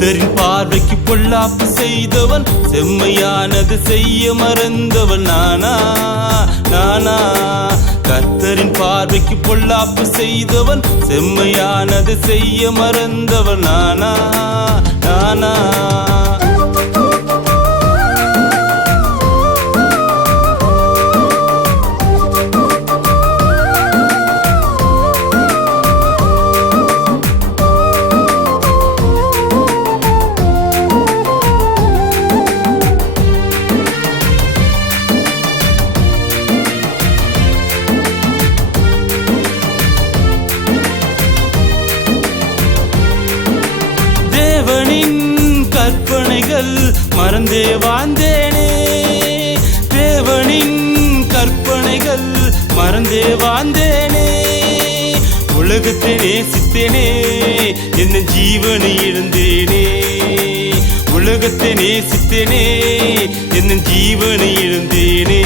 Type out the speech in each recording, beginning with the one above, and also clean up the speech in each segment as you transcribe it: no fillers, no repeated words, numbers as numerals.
கர்த்தரின் பார்வைக்கு பொல்லாப்பு செய்தவன் செம்மையானது செய்ய மறந்தவன் நானா நானா. கர்த்தரின் பார்வைக்கு பொல்லாப்பு செய்தவன் செம்மையானது செய்ய மறந்தவன் நானா நானா. தேவனின் கற்பனைகள் மறந்தே வாழ்ந்தேனே, தேவனின் கற்பனைகள் மறந்தே வாழ்ந்தேனே. உலகத்தை நேசித்தேனே, என் ஜீவனை இழந்தேனே. உலகத்தை நேசித்தேனே, என் ஜீவனை இழந்தேனே.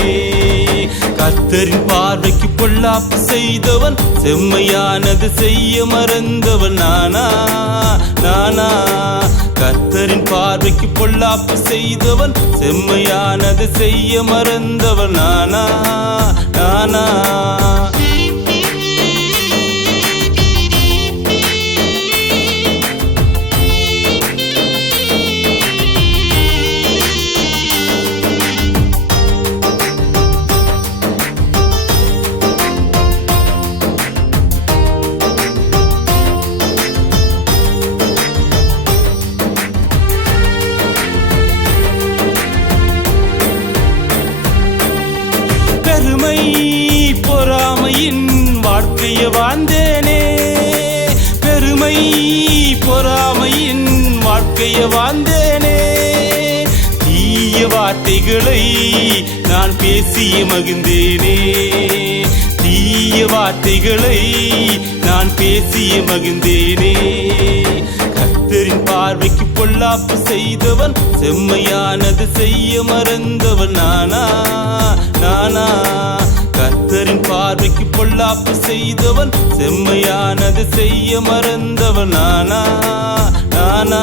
கர்த்தரின் பார்வைக்கு பொல்லாப்பு செய்தவன் செம்மையானது செய்ய மறந்தவன் நானா நானா. கர்த்தரின் பார்வைக்கு பொல்லாப்பு செய்தவன் செம்மையானது செய்ய மறந்தவன் நானா நானா. பெருமை பொறாமையின் வாழ்க்கையை வாழ்ந்தேனே, பெருமை பொறாமையின் வாழ்க்கையை வாழ்ந்தேனே. தீய வார்த்தைகளை நான் பேசிய மகிழ்ந்தேனே, தீய வார்த்தைகளை நான் பேசிய மகிழ்ந்தேனே. கர்த்தரின் பார்வைக்கு பொல்லாப்பு செய்தவன் செம்மையானது செய்ய மறந்தவன் நானா நானா. கர்த்தரின் பார்வைக்கு பொல்லாப்பு செய்தவன் செம்மையானது செய்ய மறந்தவன் நானா நானா.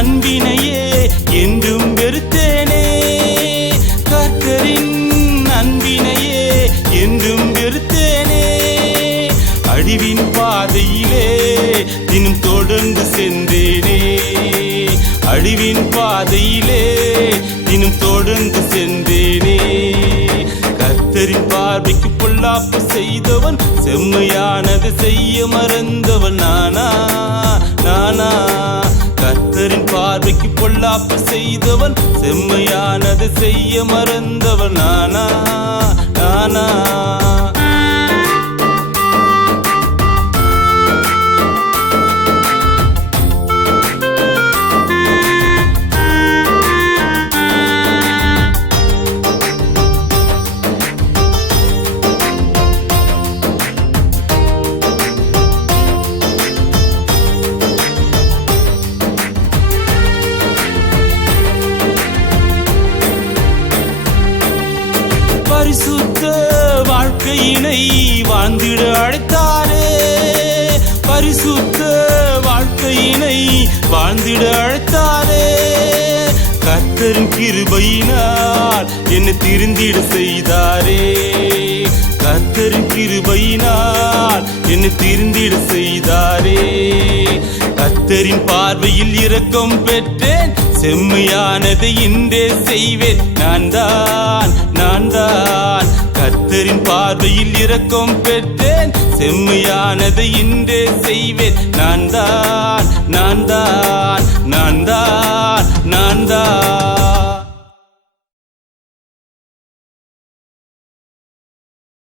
அன்பினையே என்றும் வெறுத்தேனே, கர்த்தரின் அன்பினையே என்றும் வெறுத்தேனே. அழிவின் பாதையிலே தினம் தொடர்ந்து சென்றேனே, அழிவின் பாதையிலே தினம் தொடர்ந்து சென்றேனே. கர்த்தரின் பார்வைக்கு பொல்லாப்பு செய்தவன் செம்மையானது செய்ய மறந்தவன் நானா நானா. கர்த்தரின் பார்வைக்கு பொல்லாப்பு செய்தவன் செம்மையானது செய்ய மறந்தவன் நானா நானா. பரிசுத்த வாழ்க்கையினை வாழ்ந்திட அழைத்தாரே, பரிசுத்த வாழ்க்கையினை வாழ்ந்திட அழைத்தாரே. கர்த்தரின் கிருபையினால் என்னை திருந்திட செய்தாரே, கர்த்தரின் கிருபையினால் என்னை திருந்திட செய்தாரே. கர்த்தரின் பார்வையில் இரக்கம் பெற்றேன், செம்மையானதை இன்றே செய்வேன் நான் தான் நான் தான். கர்த்தரின் பார்வையில் இரக்கம் பெற்றேன், செம்மையானதை இன்றே செய்வேன் நான் தான்